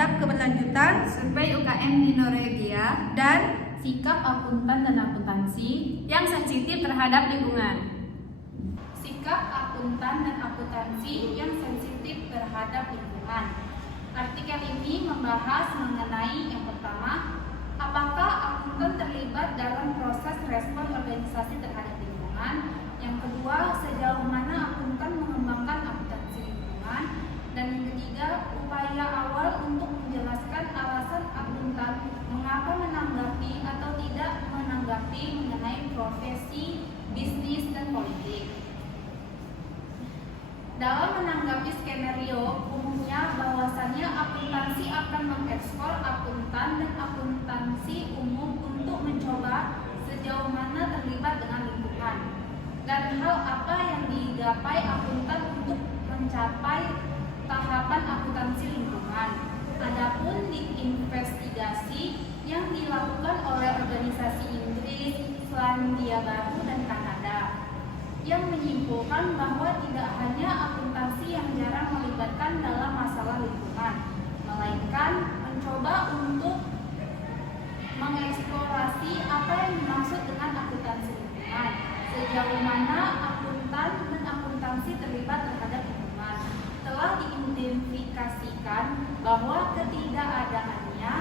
terhadap keberlanjutan survei UKM di Norwegia, dan sikap akuntan dan akuntansi yang sensitif terhadap lingkungan. Sikap akuntan dan akuntansi yang sensitif terhadap lingkungan. Artikel ini membahas mengenai yang pertama, apakah akuntan terlibat dalam proses respon organisasi terhadap lingkungan. Yang kedua, sejauh mana akuntan mengembangkan akuntansi lingkungan. Dan yang ketiga, upaya awal untuk menjelaskan alasan akuntan mengapa menanggapi atau tidak menanggapi mengenai profesi, bisnis, dan politik. Dalam menanggapi skenario, umumnya bahwasannya akuntansi akan mengekspor akuntan dan akuntansi umum untuk mencoba sejauh mana terlibat dengan lingkungan dan hal apa yang digapai akuntan untuk mencapai tahapan akuntansi lingkungan. Adapun di investigasi yang dilakukan oleh organisasi Inggris, Selandia Baru, dan Kanada yang menyimpulkan bahwa tidak hanya akuntansi yang jarang melibatkan dalam masalah lingkungan, melainkan mencoba untuk mengeksplorasi apa yang dimaksud dengan akuntansi lingkungan, sejauh mana akuntan dan akuntansi terlibat terhadap lingkungan. Telah diidentifikasikan bahwa ketidakadaannya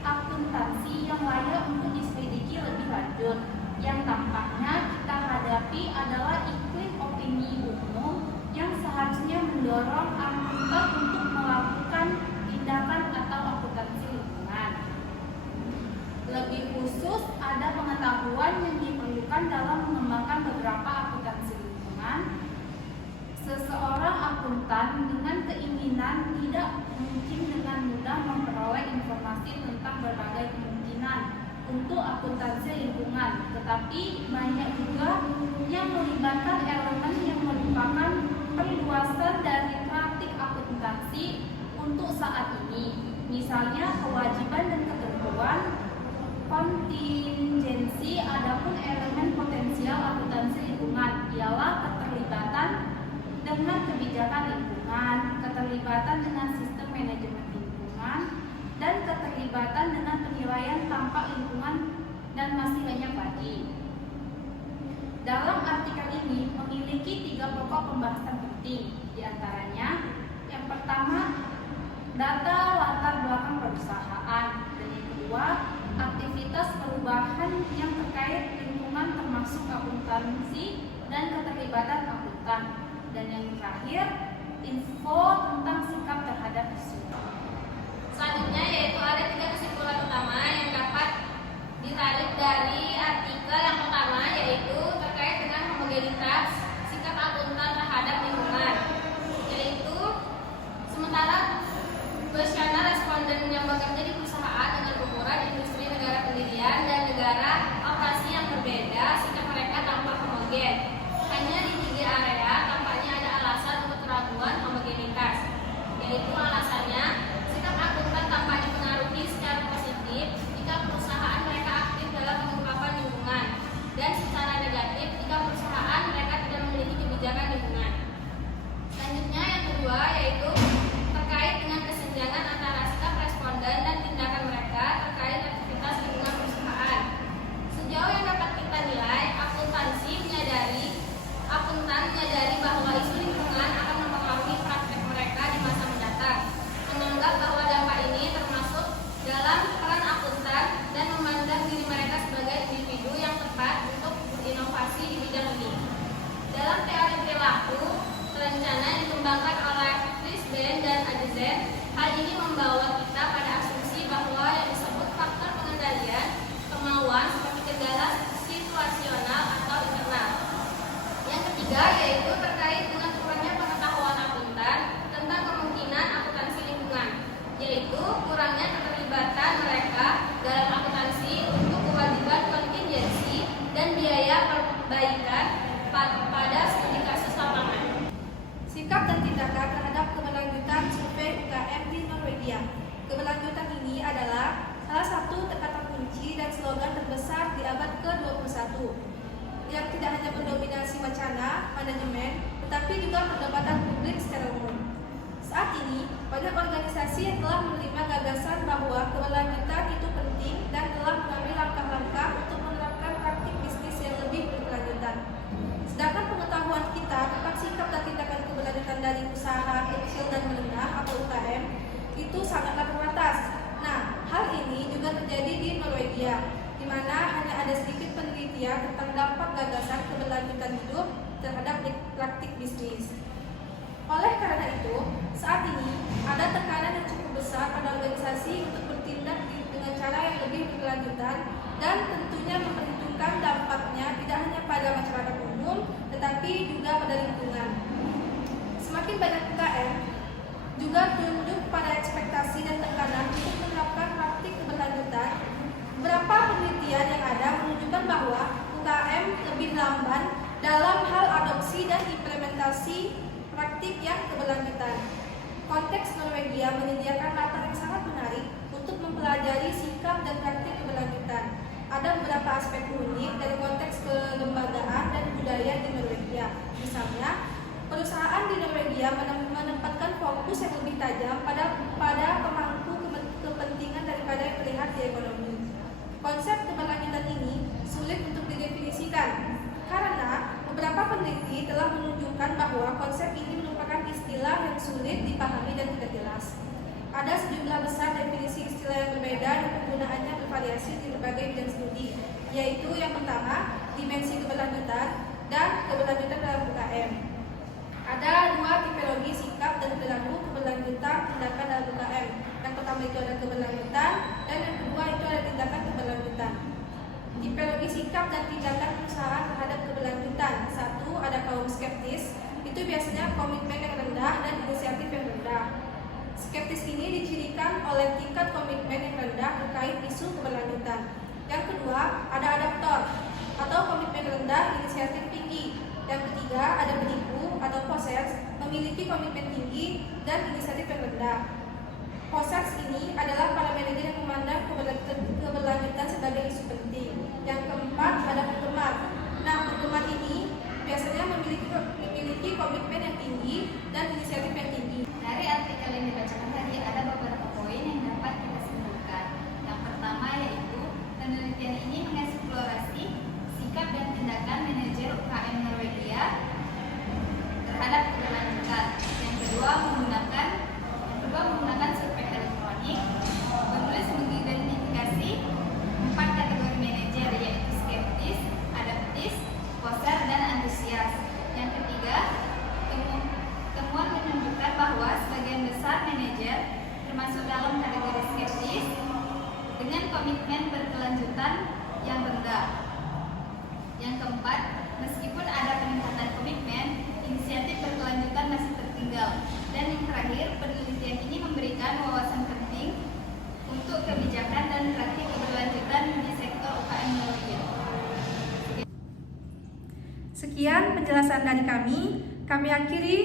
akuntansi yang layak untuk diselidiki lebih lanjut. Yang tampaknya kita hadapi adalah iklim opini umum yang seharusnya mendorong akuntan untuk melakukan tindakan atau akuntansi lingkungan. Lebih khusus, ada pengetahuan yang diperlukan dalam mengembangkan beberapa akuntansi lingkungan. Seseorang akuntan dengan keinginan tidak mungkin dengan mudah memperoleh informasi tentang berbagai kemungkinan untuk akuntansi lingkungan, tetapi banyak juga yang melibatkan elemen yang merupakan perluasan dari praktik akuntansi untuk saat ini, misalnya kewajiban dan ketentuan, kontingensi. Adapun elemen potensial akuntansi lingkungan ialah keterlibatan dengan kebijakan lingkungan, keterlibatan dengan sistem manajemen lingkungan, dan keterlibatan dengan penilaian dampak lingkungan, dan masih banyak lagi. Dalam artikel ini memiliki 3 pokok pembahasan penting, diantaranya yang pertama, data latar belakang perusahaan, dan yang kedua, aktivitas perubahan yang terkait lingkungan termasuk akuntansi dan keterlibatan akuntan, dan yang terakhir, info tentang sikap terhadap isu. Selanjutnya yaitu ada 3 kesimpulan utama yang dapat ditarik dari artikel yang pertama, yaitu terkait dengan homogenitas sikap akuntan terhadap lingkungan, yaitu sementara kuesioner responden yang bekerja di perusahaan dengan ukuran industri negara pendirian dan negara operasi yang berbeda, sikap mereka tampak homogen. Hanya di 3 area tampaknya ada alasan untuk keraguan homogenitas, yaitu alasannya sikap akuntan tampaknya mengaruhi secara positif jika perusahaan mereka aktif dalam pengungkapan lingkungan, dan secara negatif jika perusahaan mereka tidak memiliki kebijakan lingkungan. Selanjutnya yang kedua yaitu terkait dengan kesenjangan antara sikap responden dan tindakan mereka terkait aktivitas lingkungan perusahaan. Sejauh yang dapat kita nilai, akuntan menyadari bahwa isu lingkungan akan mempengaruhi praktek mereka di masa mendatang, menganggap bahwa dampak ini termasuk dalam peran akuntan dan memandang diri mereka sebagai individu yang tepat untuk berinovasi di bidang ini. Dalam teori perilaku terencana yang dikembangkan oleh Brisbane dan Adzen, hal ini membawa kita pada asumsi bahwa yang disebut faktor pengendalian kemauan seperti kendala situasional atau internal. Yang ketiga yaitu terkait dengan kurangnya pengetahuan akuntan tentang kemungkinan akuntansi lingkungan, yaitu kurangnya keterlibatan mereka dalam akuntansi untuk kewajiban kontingensi dan biaya perbaikan pada studi kasus lapangan. sikap dan tindakan terhadap keberlanjutan survei UKM di Norwegia. Keberlanjutan ini adalah salah satu kata kunci dan slogan terbesar di abad ke-21 yang tidak hanya mendominasi wacana manajemen, tetapi juga perdebatan publik secara umum. Saat ini, banyak organisasi yang telah menerima gagasan bahwa keberlanjutan itu penting dan telah mengambil langkah-langkah untuk menerapkan praktik bisnis yang lebih berkelanjutan. Sedangkan pengetahuan kita tentang sikap dan tindakan keberlanjutan dari usaha kecil dan menengah atau UKM itu sangatlah terbatas. Nah, hal ini juga terjadi di Norwegia, di mana hanya ada sedikit penelitian tentang dampak gagasan keberlanjutan hidup terhadap praktik bisnis. Oleh karena itu, saat ini ada tekanan yang cukup besar pada organisasi untuk bertindak dengan cara yang lebih berkelanjutan dan tentunya memperhitungkan dampaknya tidak hanya pada masyarakat umum, tetapi juga pada lingkungan. Semakin banyak UKM juga tunduk pada ekspektasi dan tekanan untuk menerapkan praktik keberlanjutan. Beberapa penelitian yang ada menunjukkan bahwa UKM lebih lamban dalam hal adopsi dan implementasi praktik yang keberlanjutan. Konteks Norwegia menyediakan latar yang sangat menarik untuk mempelajari sikap dan praktik keberlanjutan. Ada beberapa aspek unik dari konteks kelembagaan dan budaya di Norwegia. Misalnya, perusahaan di Norwegia menempatkan fokus yang lebih tajam pada pemangku kepentingan daripada yang terlihat di ekonomi. Konsep keberlanjutan ini sulit untuk didefinisikan karena beberapa peneliti telah menunjukkan bahwa konsep ini merupakan istilah yang sulit dipahami dan tidak jelas. Ada sejumlah besar definisi istilah yang berbeda dan penggunaannya bervariasi di berbagai bidang studi, yaitu yang pertama, dimensi keberlanjutan dan keberlanjutan dalam UKM. Ada dua tipologi sikap dan perilaku keberlanjutan tindakan dalam UKM. Yang pertama itu ada keberlanjutan dan yang kedua itu ada tindakan keberlanjutan. Tipologi sikap dan tindakan perusahaan terhadap keberlanjutan. Satu, ada kaum skeptis. Itu biasanya komitmen yang rendah dan inisiatif yang rendah. Skeptis ini dicirikan oleh tingkat komitmen yang rendah terkait isu keberlanjutan. Yang kedua, ada adaptor atau komitmen rendah, inisiatif tinggi. Yang ketiga, ada penipu atau posers, memiliki komitmen tinggi dan inisiatif yang rendah. Posers ini adalah para manajer yang memandang keberlanjutan sebagai isu penting. Yang keempat, ada penggemar. Nah, penggemar ini biasanya memiliki komitmen yang tinggi dan inisiatif yang tinggi. Dari artikel yang dibacakan tadi ada beberapa poin yang dapat kita simpulkan. Yang pertama yaitu penelitian ini mengeksplorasi sikap dan tindakan manajer UKM Norwegia terhadap keberlanjutan. Yang kedua menggunakan survei elektronik, menulis mengidentifikasi 4 kategori manajer yaitu skeptis, adaptis, poser, dan antusias. Yang ketiga, temuan menunjukkan bahwa sebagian besar manajer termasuk dalam kategori skeptis dengan komitmen berkelanjutan yang rendah. Yang keempat, meskipun ada peningkatan komitmen, inisiatif berkelanjutan masih tertinggal. Dan yang terakhir, penelitian ini memberikan wawasan penting untuk kebijakan dan praktik keberlanjutan di sektor UKM Norwegia. Sekian penjelasan dari kami. Kami akhiri.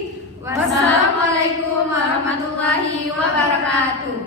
Wassalamualaikum warahmatullahi wabarakatuh.